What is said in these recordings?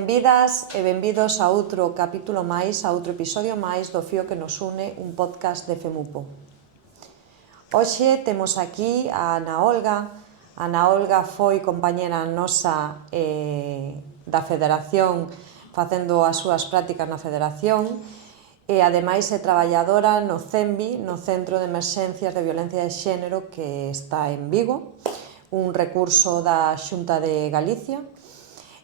Benvidas e benvidos a outro capítulo máis, a outro episodio máis do Fío que nos une, un podcast de FEMUPO. Hoxe temos aquí a Ana Olga. Ana Olga foi compañera nosa da Federación, facendo as súas prácticas na Federación, e ademais é traballadora no CEMVI, no Centro de Emerxencias de Violencia de Xénero, que está en Vigo, un recurso da Xunta de Galicia.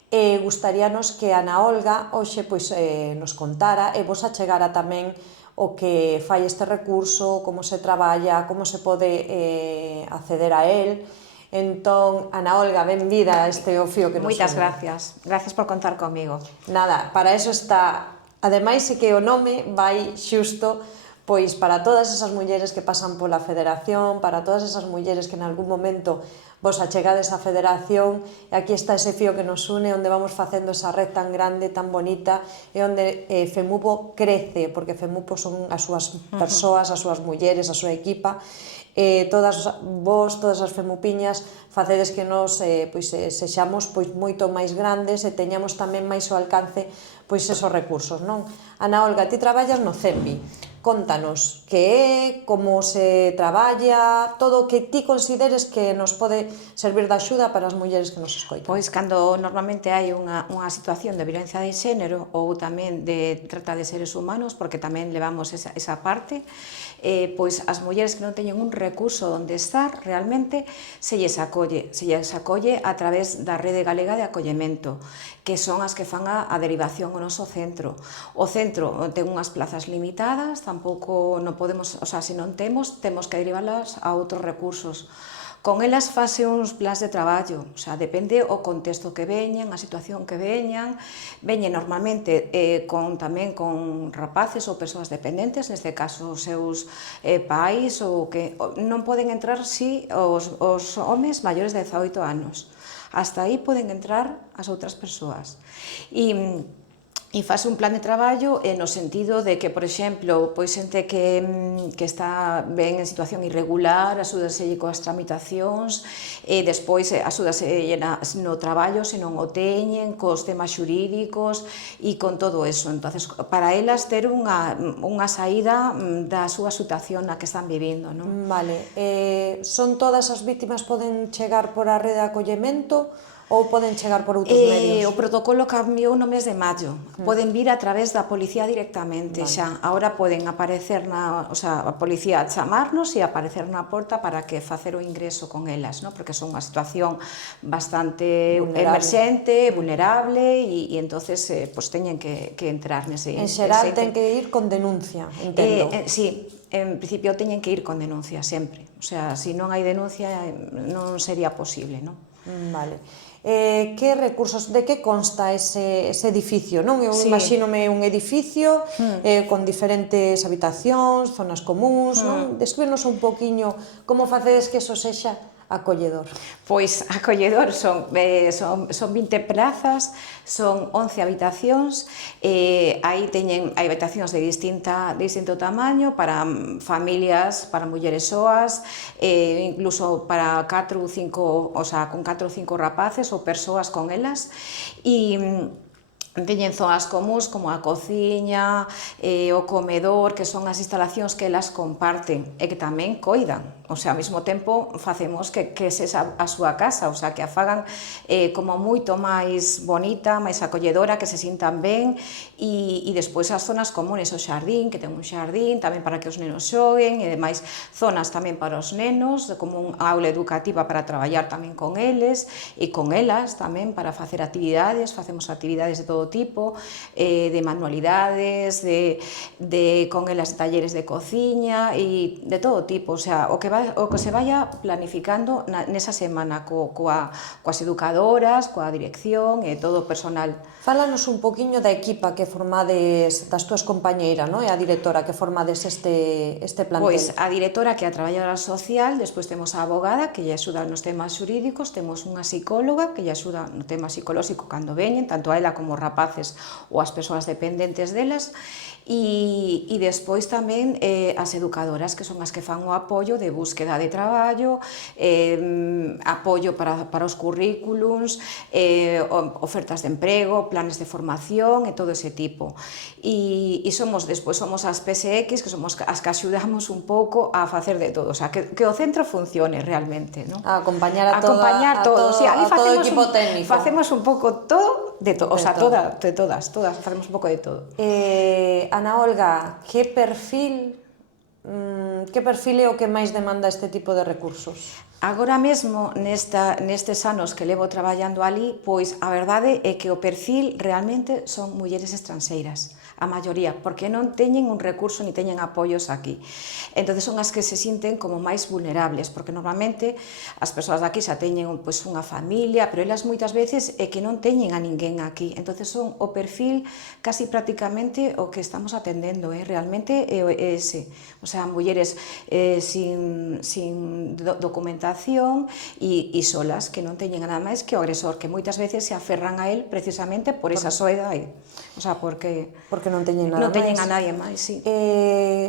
E gustaríanos que Ana Olga hoxe nos contara e vos achegara tamén o que fai este recurso, como se traballa, como se pode acceder a él. Entón, Ana Olga, benvida a este Fío que nos une. Moitas gracias. Gracias por contar comigo. Nada, para eso está. Ademais, é que o nome vai xusto pois para todas esas mulleres que pasan pola Federación, para todas esas mulleres que en algún momento vos achegades á Federación, e aquí está ese fío que nos une, onde vamos facendo esa red tan grande, tan bonita, e onde FEMUPO crece, porque FEMUPO son as súas persoas, as súas mulleres, a súa equipa, todas vos, todas as femupiñas, facedes que nos sexamos moito máis grandes e teñamos tamén máis ao alcance esos recursos, non? Ana Olga, ti traballas no CEMVI. Contanos que é, como se traballa, todo o que ti consideres que nos pode servir de axuda para as mulleres que nos escoitan. Pois cando normalmente hai unha situación de violencia de xénero ou tamén de trata de seres humanos, porque tamén levamos esa parte, pois as mulleres que non teñen un recurso onde estar, realmente se lles acolle a través da Rede Galega de Acollemento, que son as que fan a derivación ao noso centro. O centro ten unhas plazas limitadas, tampouco non podemos, o sea, se non temos que derivalas a outros recursos. Con elas fase uns plans de traballo, o sea, depende o contexto que veñan, a situación que veñan normalmente tamén con rapaces ou persoas dependentes, neste caso os seus pais, ou que non poden entrar os homes maiores de 18 anos. Hasta aí poden entrar as outras persoas. E fase un plan de traballo no sentido de que, por exemplo, xente que está ben en situación irregular, axúdaselle coas tramitacións, e despois axúdaselle no traballo se non o teñen, cos temas xurídicos e con todo eso. Entonces, para elas ter unha saída da súa situación na que están vivindo, non? Vale. Son todas as vítimas poden chegar por a rede de acollemento ou poden chegar por outros medios? O protocolo cambiou no mes de maio. Poden vir a través da policía directamente xa. Ahora poden aparecer a policía chamarnos e aparecer na porta para que facer o ingreso con elas, porque son unha situación bastante emerxente, vulnerable, e entonces teñen que entrar nese... En xeral ten que ir con denuncia, entendo. Sí, en principio teñen que ir con denuncia, sempre. O sea, se non hai denuncia non sería posible, non? Vale. Que recursos, de que consta ese edificio, non? Eu imagínome un edificio con diferentes habitacións, zonas comuns, non? Descríbenos un poquinho como facedes que eso sexa acolledor. Pois acolledor son 20 plazas, son 11 habitacións, aí hai habitacións de distinto tamaño para familias, para mulleres soas, incluso para 4 ou 5, o sea, con 4 ou 5 rapaces ou persoas con elas, e teñen zonas comuns como a cociña, o comedor, que son as instalacións que elas comparten e que tamén coidan. O sea, ao mesmo tempo facemos que sexa a súa casa, o sea, que a fagan como moito máis bonita, máis acolledora, que se sintan ben, e despois as zonas comunes, o xardín, que ten un xardín tamén para que os nenos xoguen, e demais zonas tamén para os nenos, como unha aula educativa para traballar tamén con eles e con elas tamén para facer actividades, facemos actividades de todo tipo, de manualidades, con elas talleres de cociña e de todo tipo, o sea, o que se vaya planificando nesa semana coas educadoras, coa dirección e todo o personal. Fálanos un poquinho da equipa que formades, das túas compañeiras, e a directora que formades este plantel. Pois a directora, que é a traballadora social, despois temos a abogada, que lle axuda nos temas xurídicos, temos unha psicóloga, que lle axuda no tema psicolóxico cando veñen, tanto a ela como os rapaces ou as persoas dependentes delas, E despois tamén as educadoras, que son as que fan o apoio de búsqueda de traballo, apoio para os currículums, ofertas de emprego, planes de formación e todo ese tipo. E despois somos as PSX, que somos as que axudamos un pouco a facer de todo, o sea, que o centro funcione realmente, non? A acompañar a todo, sí, ali todo o equipo técnico. Facemos un pouco todo de todo, o sea, todas, facemos un pouco de todo. Ana Olga, que perfil é o que máis demanda este tipo de recursos? Agora mesmo, nestes anos que levo traballando ali, pois a verdade é que o perfil realmente son mulleres estranxeiras, a maioría, porque non teñen un recurso ni teñen apoios aquí. Entón son as que se sinten como máis vulnerables, porque normalmente as persoas daqui xa teñen pois, unha familia, pero elas moitas veces é que non teñen a ninguén aquí. Entón son o perfil casi prácticamente o que estamos atendendo, realmente é ese. O sea, mulleres sin documentación e solas, que non teñen nada máis que o agresor, que moitas veces se aferran a él precisamente por esa soedade. O sea, porque non teñen nada máis. Non teñen a nadie máis, sí.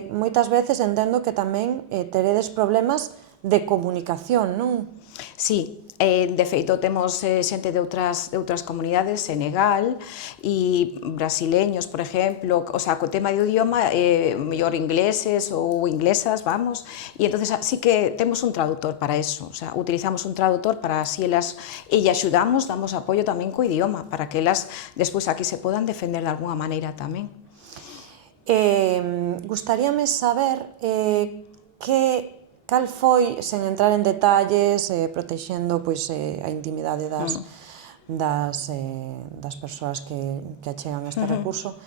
Moitas veces entendo que tamén teredes problemas de comunicación, non? Sí, de feito temos xente de outras comunidades, Senegal e brasileños, por exemplo, o sea, co tema do idioma, mellor ingleses ou inglesas, vamos, e entonces sí que temos un traductor para eso, o sea, utilizamos un traductor para así elas, e axudamos, damos apoio tamén co idioma, para que elas despois aquí se podan defender de alguna maneira tamén. Gustaríame saber cal foi, sen entrar en detalles, protexendo pois, a intimidade das persoas que achegan a este recurso,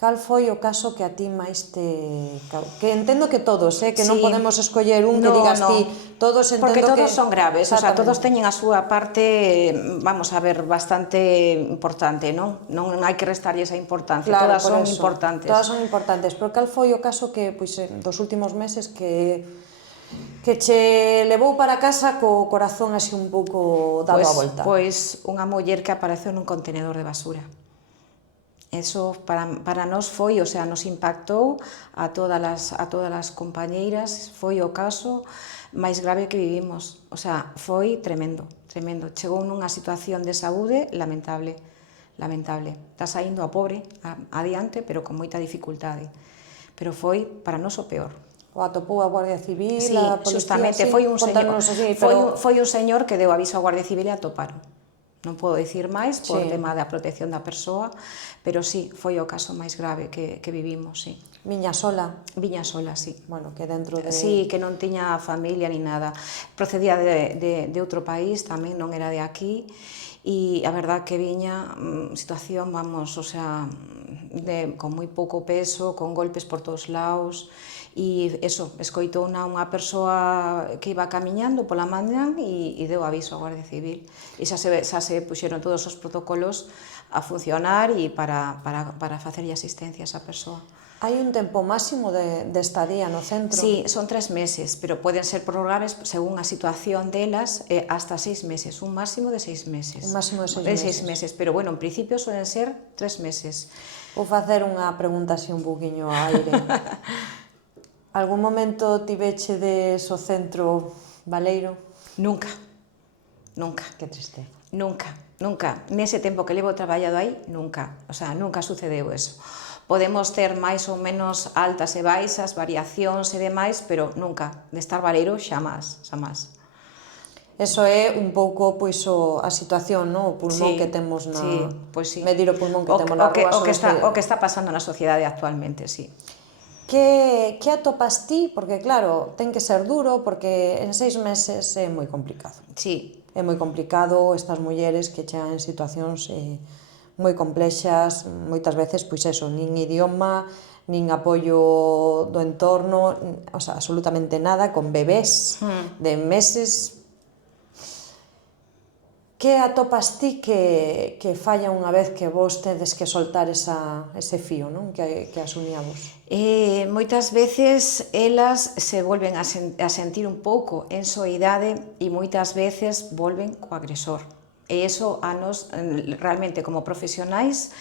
cal foi o caso que a ti máis te... Que entendo que todos, que non podemos escoller un que digas ti, todos entendo que... Porque todos son graves, o sea, todos teñen a súa parte, vamos a ver, bastante importante, non? Non hai que restarlle esa importancia, todas son importantes. Todas son importantes, pero cal foi o caso que, pois, dos últimos meses que che levou para casa co corazón así un pouco dado a volta? Pois unha muller que apareceu nun contenedor de basura. Eso para nós foi, o sea, nos impactou a todas as compañeiras, foi o caso máis grave que vivimos, o sea, foi tremendo, tremendo. Chegou nunha situación de saúde lamentable, lamentable. Está saindo a pobre adiante, pero con moita dificultade. Pero foi para nós o peor. O atopou a Guardia Civil, sí, a policía... Justamente, foi un señor que deu aviso á Guardia Civil e atoparon. Non podo dicir máis por tema da protección da persoa, pero sí, foi o caso máis grave que vivimos, sí. Viña sola? Viña sola, sí. Bueno, que dentro de... Sí, que non tiña familia ni nada. Procedía de outro país, tamén non era de aquí, e a verdad que viña situación, vamos, o sea, con moi pouco peso, con golpes por todos lados, e eso, escoitou unha persoa que iba camiñando pola mañá e deu aviso á Guardia Civil. E xa se puxeron todos os protocolos a funcionar e para facerlle asistencia a esa persoa. Hai un tempo máximo de estadía no centro? Sí, son 3 meses, pero poden ser prorrogables según a situación delas hasta 6 meses, un máximo de 6 meses. Un máximo de 6 meses, pero bueno, en principio suelen ser 3 meses. Vou facer unha pregunta así un poquinho ao aire. Algún momento tivechedes o centro baleiro? Nunca, nunca. Que tristeza. Nunca, nunca. Nese tempo que levo traballado aí, nunca. O sea, nunca sucedeu eso. Podemos ter máis ou menos altas e baixas, variacións e demais, pero nunca. De estar baleiro, xamás, xamás. Eso é un pouco pois a situación, o pulmón que temos na... Sí, pois sí. Medir o pulmón que temos na rúa. O que está pasando na sociedade actualmente, sí. Que atopas ti? Porque claro, ten que ser duro, porque en 6 meses é moi complicado. Sí. É moi complicado estas mulleres que chegan en situacións moi complexas, moitas veces, pois eso, nin idioma, nin apoio do entorno, o sea, absolutamente nada, con bebés de meses. Que atopas ti que falla unha vez que vos tedes que soltar ese fío, non? Que as unía vos? Moitas veces elas se volven a sentir un pouco en soidade e moitas veces volven co agresor. E iso a nos, realmente, como profesionais,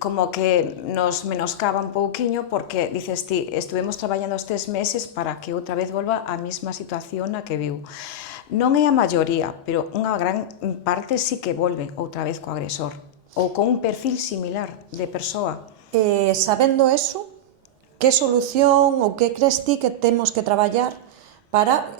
como que nos menoscaba un pouquiño porque dices ti, estuvemos traballando estes meses para que outra vez volva á mesma situación na que viu. Non é a maioría, pero unha gran parte sí que volve outra vez co agresor ou con un perfil similar de persoa. Sabendo eso, que solución ou que crees ti que temos que traballar para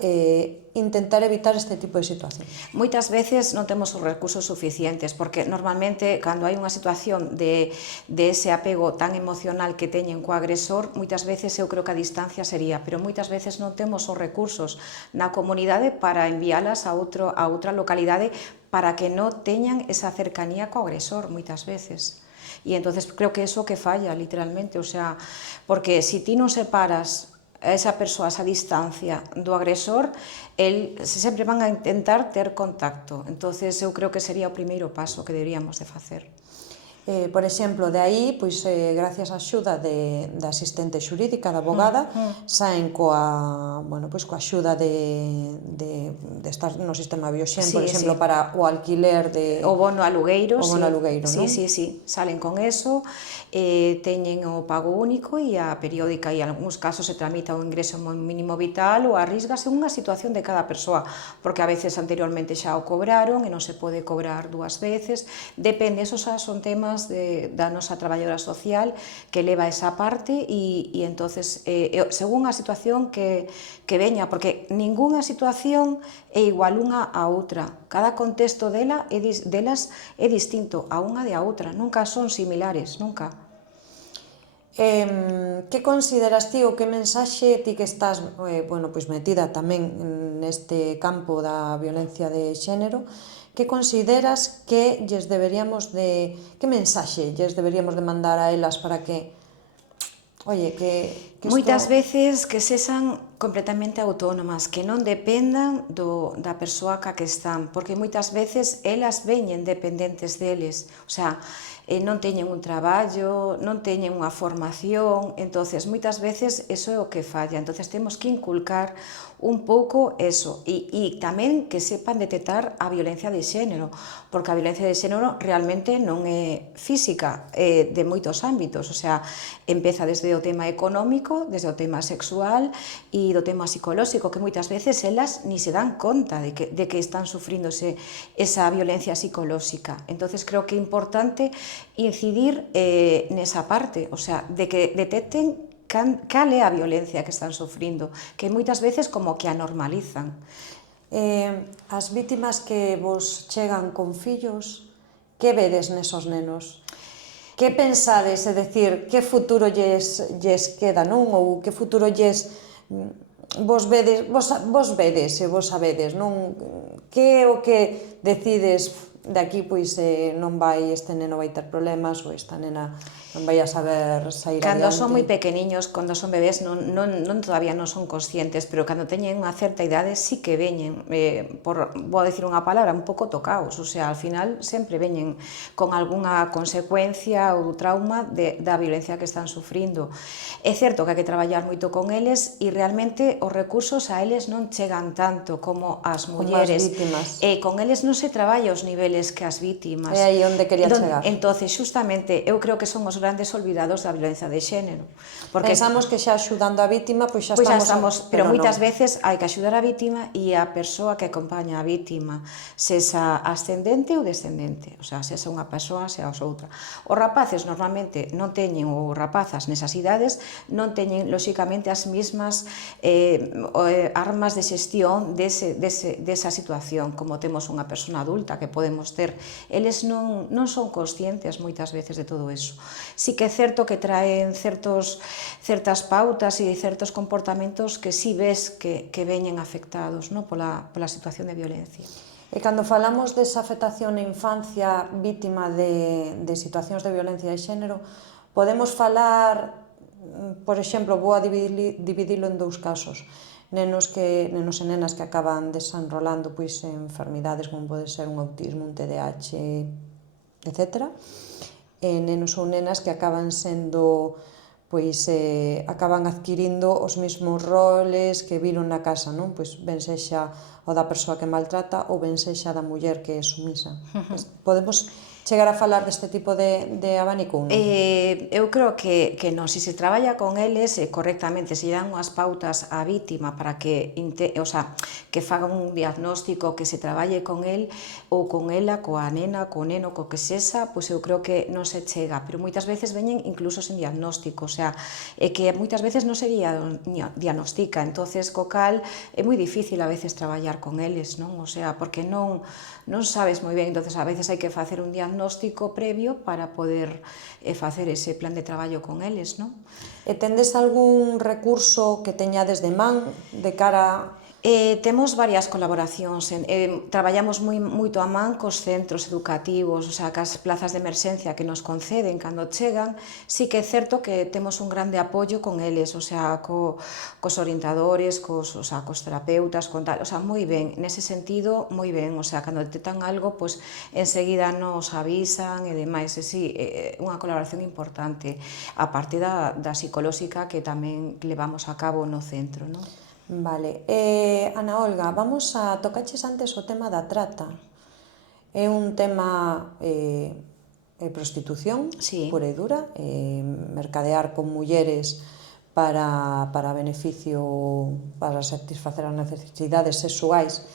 intentar evitar este tipo de situación? Moitas veces non temos os recursos suficientes, porque normalmente cando hai unha situación de ese apego tan emocional que teñen co agresor, moitas veces eu creo que a distancia sería, pero moitas veces non temos os recursos na comunidade para enviálas a outra localidade para que non teñan esa cercanía co agresor moitas veces. E entonces creo que eso que falla, literalmente, o sea, porque si ti non separas a esa persoa, a esa distancia do agresor, sempre van a intentar ter contacto. Entonces eu creo que sería o primeiro paso que deberíamos de facer. Por exemplo, de aí, pois, gracias á axuda da asistente xurídica, da abogada, saen coa axuda de estar no sistema Bioxen, por exemplo, para o alquiler de... O bono alugueiro, o bono alugueiro, non? Sí, salen con eso, teñen o pago único e a periódica, e en algúns casos se tramita o ingreso mínimo vital ou arrisgase unha situación de cada persoa, porque a veces anteriormente xa o cobraron e non se pode cobrar dúas veces, depende, esos xa son temas da nosa traballadora social que leva esa parte e entonces según a situación que veña, porque ningunha situación é igual unha a outra, cada contexto delas é distinto a unha de a outra, nunca son similares, nunca. Que consideras ti ou que mensaxe ti que estás metida tamén neste campo da violencia de xénero, que consideras que lles deberíamos de... que mensaxe lles deberíamos de mandar a elas para que... Moitas veces que sexan completamente autónomas, que non dependan da persoa ca que están, porque moitas veces elas veñen dependentes deles, o sea, non teñen un traballo, non teñen unha formación, entonces moitas veces eso é o que falla, entonces temos que inculcar un pouco eso e tamén que sepan detectar a violencia de xénero, porque a violencia de xénero realmente non é física, é de moitos ámbitos, o sea, empeza desde o tema económico, desde o tema sexual e do tema psicolóxico, que moitas veces elas ni se dan conta de que están sufríndose esa violencia psicolóxica. Entonces creo que é importante incidir nesa parte, o sea, de que detecten cal é a violencia que están sufrindo, que moitas veces como que a normalizan. As vítimas que vos chegan con fillos, que vedes nesos nenos? Que pensades, é dicir, que futuro lles queda, non? Ou que futuro vos vedes e vos sabedes, non? Que é o que decides de aquí, pois non vai, este neno vai ter problemas ou esta nena non vai a saber sair adiante? Cando son moi pequeniños, cando son bebés, todavía non son conscientes, pero cando teñen unha certa idade sí que veñen, vou dicir unha palabra, un pouco tocaos, o sea, al final sempre veñen con algunha consecuencia ou trauma da violencia que están sufrindo. É certo que hai que traballar moito con eles e realmente os recursos a eles non chegan tanto como as mulleres. E con eles non se traballa os niveles que as vítimas. É aí onde quería chegar. Entonces, justamente, eu creo que son os grandes olvidados da violencia de xénero. Pensamos que xa axudando a vítima, pois xa estamos... Pero moitas veces hai que axudar a vítima e a persoa que acompaña a vítima, sexa ascendente ou descendente, o sea, sexa unha persoa, sexa outra. Os rapaces normalmente non teñen, ou rapazas nesas idades, non teñen, lóxicamente, as mesmas armas de xestión desa situación, como temos unha persona adulta que podemos ter. Eles non son conscientes moitas veces de todo eso. Sí que é certo que traen certas pautas e certos comportamentos que sí ves que veñen afectados pola situación de violencia. E cando falamos desa afectación na infancia vítima de situacións de violencia de xénero, podemos falar, por exemplo, vou a dividilo en dous casos, nenos e nenas que acaban desenrolando enfermidades como pode ser un autismo, un TDAH, etc. E nenos ou nenas que acaban sendo, acaban adquirindo os mesmos roles que viron na casa, non? Ben sexa o da persoa que maltrata ou ben sexa da muller que é sumisa. Podemos chegar a falar deste tipo de abanico ou non? Eu creo que non, se se traballa con eles correctamente, se lle dan unhas pautas á vítima para que, que fagan un diagnóstico, que se traballe con el ou con ela, coa nena, co neno, co que sexa, pois eu creo que non se chega, pero moitas veces veñen incluso sen diagnóstico, é que moitas veces non se diagnostica, entonces co cal é moi difícil a veces traballar con eles, non? Porque non sabes moi ben, entonces a veces hai que facer un diagnóstico previo para poder facer ese plan de traballo con eles, non? E tendes algún recurso que teñades de man de cara... Temos varias colaboracións, traballamos moito a man cos centros educativos, cas plazas de emerxencia que nos conceden cando chegan, sí que é certo que temos un grande apoio con eles, cos orientadores, cos terapeutas, moi ben, nese sentido, moi ben, cando detectan algo, pois enseguida nos avisan e demais, unha colaboración importante, a parte da psicolóxica que tamén levamos a cabo no centro, non? Vale, Ana Olga, vamos a tocaches antes o tema da trata. É un tema prostitución, sí, pura e dura, mercadear con mulleres para beneficio, para satisfacer as necesidades sexuais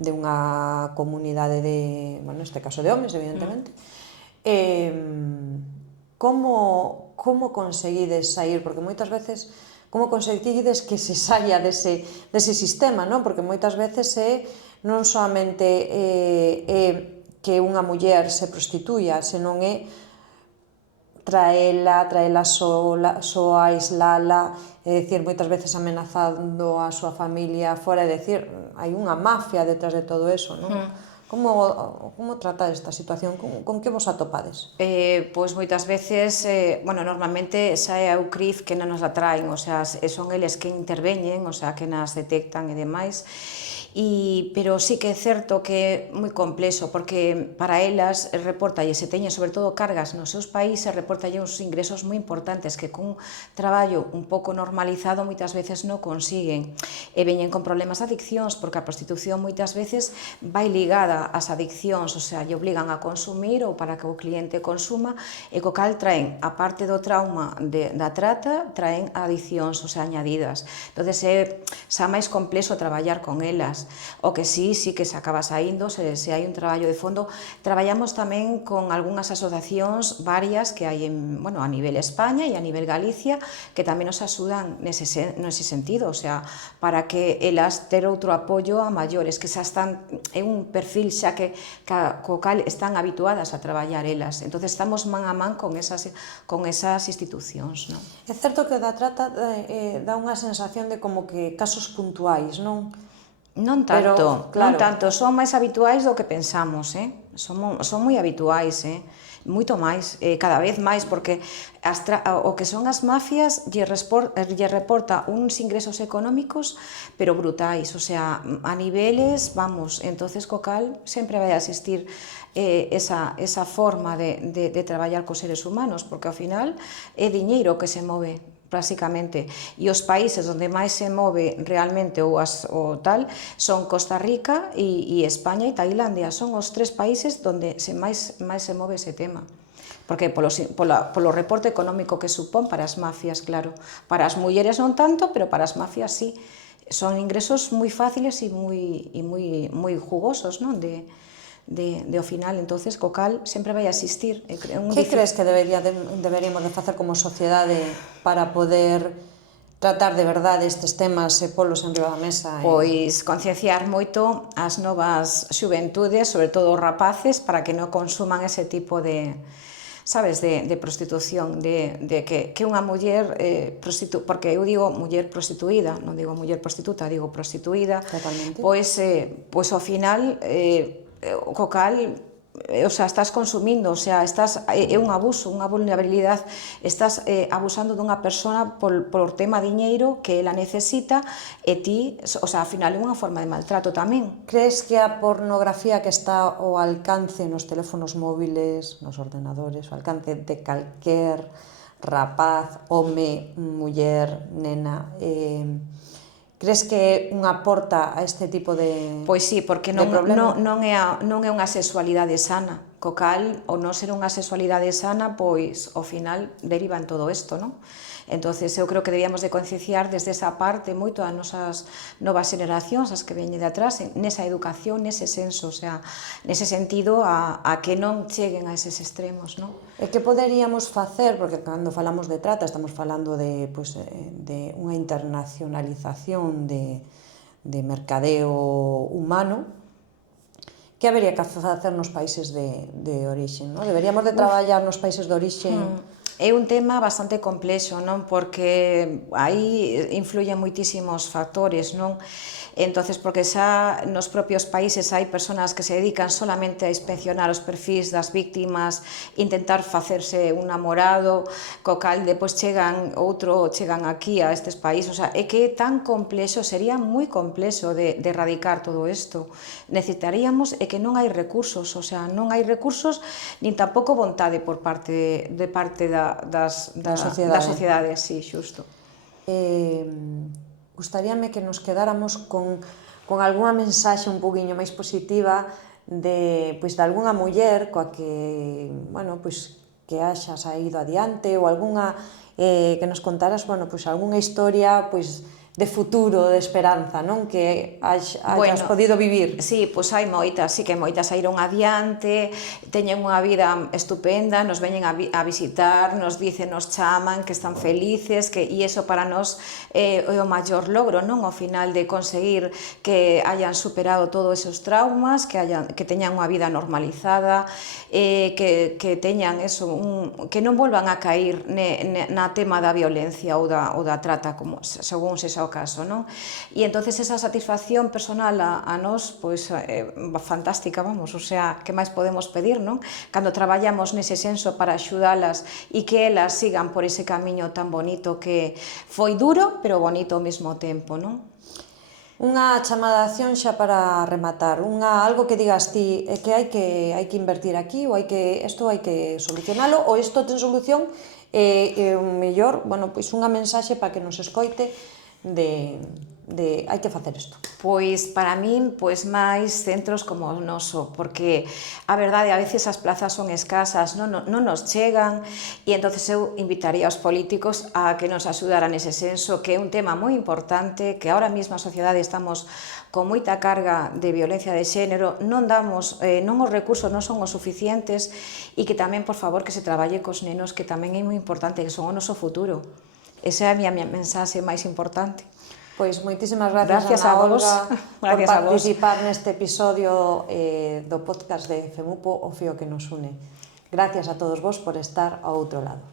de unha comunidade de, bueno, neste caso de homes, evidentemente. Como conseguides sair? Porque moitas veces como conseguides que se saia dese sistema, non? Porque moitas veces non soamente que unha muller se prostituya, senón é traela soa, aislala, é dicir, moitas veces amenazando a súa familia fora, é dicir, hai unha mafia detrás de todo eso, non? Como tratades esta situación? Con que vos atopades? Pois moitas veces, normalmente xa é a UCRIF que non nos la traen, son eles que interveñen, que nas detectan e demais, pero sí que é certo que é moi complexo, porque para elas reportalle, se teñen sobre todo cargas nos seus países, reportalle uns ingresos moi importantes que con un traballo un pouco normalizado moitas veces non consiguen, e veñen con problemas de adiccións, porque a prostitución moitas veces vai ligada ás adiccións, lle obligan a consumir ou para que o cliente consuma, e co cal traen, a parte do trauma da trata, traen adiccións, añadidas. Entonces é xa máis complexo traballar con elas. O que sí que se acaba saindo, se hai un traballo de fondo. Traballamos tamén con algunhas asociacións varias que hai a nivel España e a nivel Galicia, que tamén nos axudan nese sentido, para que elas ter outro apoio a maiores, que xa están, é un perfil xa que co cal están habituadas a traballar elas. Entón, estamos man a man con esas institucións, non? É certo que o da trata dá unha sensación de como que casos puntuais, non? Non tanto, son máis habituais do que pensamos, son moi habituais, moito máis, cada vez máis, porque o que son as mafias lle reporta uns ingresos económicos, pero brutais, a niveles, entonces co cal sempre vai a existir esa forma de traballar cos seres humanos, porque ao final é diñeiro que se move, basicamente, e os países onde máis se move realmente o tal son Costa Rica e España e Tailandia, son os tres países onde máis se move ese tema, porque polo reporte económico que supón para as mafias, claro, para as mulleres non tanto, pero para as mafias sí, son ingresos moi fáciles e moi jugosos, non? Ao final, entonces, co cal sempre vai a existir. Que crees que deberíamos de facer como sociedade para poder tratar de verdade estes temas e polos en riba da mesa? Pois concienciar moito as novas xuventudes, sobre todo os rapaces, para que non consuman ese tipo de prostitución, de que unha muller porque eu digo muller prostituída, non digo muller prostituta, digo prostituída, pois ao final co cal estás consumindo, é un abuso, unha vulnerabilidade, estás abusando dunha persona por tema diñeiro que ela necesita, e ti, ao final é unha forma de maltrato tamén. Crees que a pornografía que está ao alcance nos teléfonos móviles, nos ordenadores, ao alcance de calquer rapaz, home, muller, nena, Crees que é unha porta a este tipo de Pois sí, porque non é unha sexualidade sana, co cal, o non ser unha sexualidade sana, pois, ao final, deriva en todo isto, non? Entonces, eu creo que debíamos de concienciar desde esa parte moito as nosas novas xeracións, as que veñen de atrás, nesa educación, nese senso, o sea, nese sentido, a que non cheguen a eses extremos, non? E que poderíamos facer, porque cando falamos de trata estamos falando de, pues, de unha internacionalización de mercadeo humano, que habería que facer nos países de orixe, non? Deberíamos de traballar nos países de orixe. É un tema bastante complexo, non? Porque aí influyen moitísimos factores, non? Entonces, porque xa nos propios países hai persoas que se dedican solamente a inspeccionar os perfis das víctimas, intentar facerse un namorado, co cal depois chegan aquí a estes países, o sea, é que é tan complexo, sería moi complexo de erradicar todo isto. Necesitaríamos é que non hai recursos, o sea, non hai recursos nin tampouco vontade por parte das sociedades, sí, xusto. Gustaríame que nos quedáramos con algunha mensaxe un poquinho máis positiva de algunha muller coa que, bueno, pois, que haxa saído adiante, ou algunha que nos contaras, bueno, pois, algunha historia, pois, de futuro, de esperanza, non? Que hayas podido vivir. Sí, pois hai moitas, sí que moitas saíron adiante, teñen unha vida estupenda, nos veñen a visitar, nos dicen, nos chaman, que están felices, e iso para nós é o maior logro, non? Ao final de conseguir que hayan superado todos esos traumas, que teñan unha vida normalizada, que teñan eso, que non volvan a cair na tema da violencia ou da trata, como según se o caso, non? E entonces esa satisfacción personal a nós, pois, é fantástica, vamos, o sea, que máis podemos pedir, non? Cando traballamos nese senso para axudalas e que elas sigan por ese camiño tan bonito que foi duro, pero bonito ao mesmo tempo, non? Unha chamada de acción xa para rematar, algo que digas ti, é que hai que invertir aquí, ou isto hai que solucionalo, ou isto ten solución, e o mellor, bueno, pois unha mensaxe para que nos escoite de hai que facer isto. Pois para min, pois máis centros como o noso, porque a verdade a veces as plazas son escasas, non nos chegan, e entonces eu invitaría aos políticos a que nos axudaran nese senso, que é un tema moi importante, que ahora mesmo a sociedade estamos con moita carga de violencia de xénero, non os recursos non son os suficientes, e que tamén, por favor, que se traballe cos nenos, que tamén é moi importante, que son o noso futuro. Esa é a miña mensaxe máis importante. Pois moitísimas gracias Ana Olga por participar neste episodio do podcast de FEMUPO, o fío que nos une. Gracias a todos vos por estar ao outro lado.